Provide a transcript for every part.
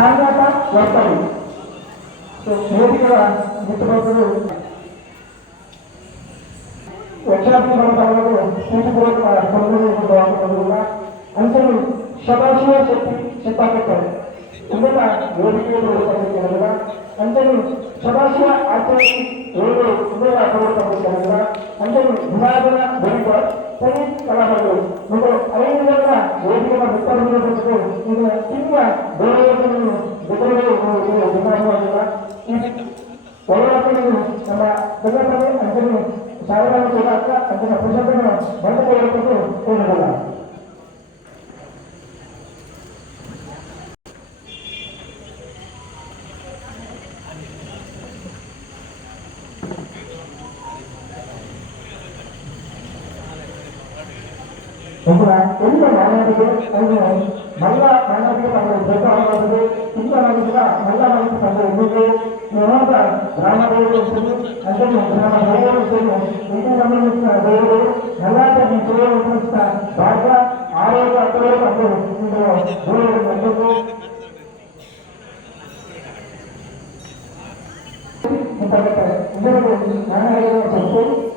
ಸಾಂಘಾತ ವರ್ತನೆ ವೇದಿಕೆಯ ಮಿತ್ರರು ಯಕ್ಷಾರ್ಥಿಗಳು ಸ್ಥಿತಿಪೂರ್ವಕ ಅಂಚಲು ಶತಾಶಯ ಶಕ್ತಿ ಸಿಕ್ಕಾಗುತ್ತಾರೆ ಇದೆಲ್ಲ ವೇದಿಕೆಯ ಅಂಚಲು ಶತಾಶಯ ಆಚರಣೆ ಏಳು ಇದೆಲ್ಲ ತಗೊಳ್ತಾರ ಅಂಚಲು ವಿಭಾಗದ ಬಳಿಕ ಸರಿ ಕಲಾಪಗಳು ಮತ್ತು 5 ಜನ ವೇದಿಕೆಯ ಮಿತ್ರರು ಈಗ ತಿಂಗಳ ಬೇರೆಯನ್ನು ವಿಭಾಗವಾಗಿಲ್ಲ ಹೋರಾಟಗಳು ನಮ್ಮ ಸಂಘಟನೆ ಅಂಚನೆ ಸಾವಿರಾರು ಹೋರಾಟ ಅಂಚಿನ ಪುಸ್ತಕವನ್ನು ಬಂಧುಕೊಳ್ಳುವುದು ಹೇಳಬಲ್ಲ ಎಲ್ಲ ಮಾನವಿಗೆ ಮಲ್ಲ ಮಾನವಿಗೆ ತಮ್ಮ ಭೇದವಾಗುತ್ತದೆ ಇಂಥ ಮಾನವಿಕ ಮಲ್ಲ ಮಾನವಿಕ ತಮ್ಮ ಎಲ್ಲಿಗೆ ವಿನೋದ ಗ್ರಾಮಗಳು ಅದನ್ನು ಗ್ರಾಮ ದೇವರು ಇದು ಗಮನಿಸಿದ ದೇವರು ನಲ್ಲಾಟ ನಿಂತ ಭಾಗ ಆರೋಗ್ಯ ಅಥವಾ ದೇವರು ಬಂದದ್ದು ಇದರಲ್ಲಿ ಮಾನವಿಕ ಸ್ವಲ್ಪ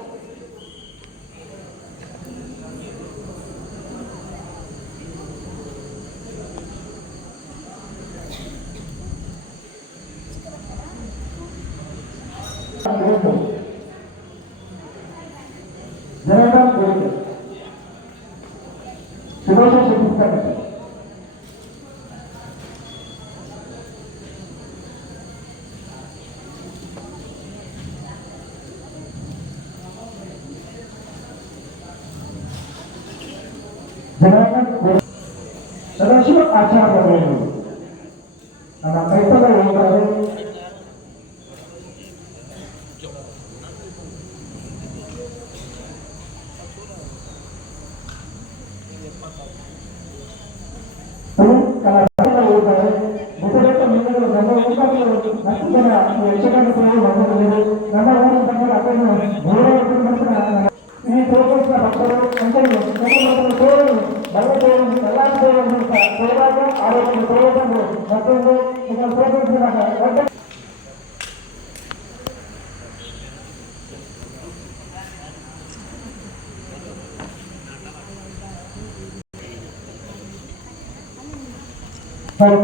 जनार्दन गोरे सुभाष शेट्टी जनार्दन गोरे सदाशिव आचार्य ನಮ್ಮ ಕೈತದ ಹೋದರೆ Kalau